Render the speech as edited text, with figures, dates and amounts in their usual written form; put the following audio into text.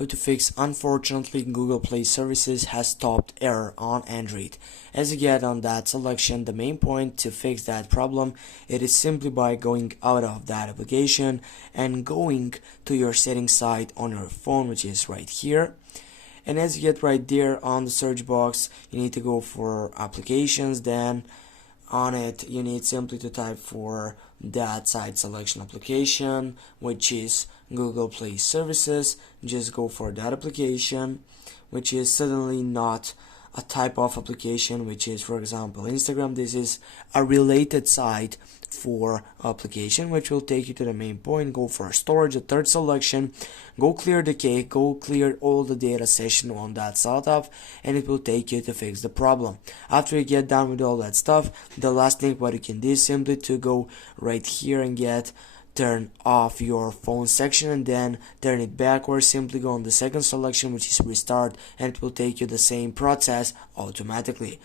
how to fix. Unfortunately, Google Play Services has stopped error on Android. As you get on that selection, the main point to fix that problem, it is simply by going out of that application and going to your settings site on your phone, which is right here. And as you get right there on the search box, you need to go for applications. Then on it you need simply to type for that site selection application, which is Google Play Services. Just go for that application, which is suddenly not a type of application, which is, for example, Instagram. This is a related site for application, which will take you to the main point. Go for storage, the third selection. Go clear the cake, go clear all the data session on that setup, and it will take you to fix the problem. After you get done with all that stuff, the last thing what you can do is simply to go right here and turn off your phone section and then turn it back, or simply go on the second selection, which is restart, and it will take you the same process automatically.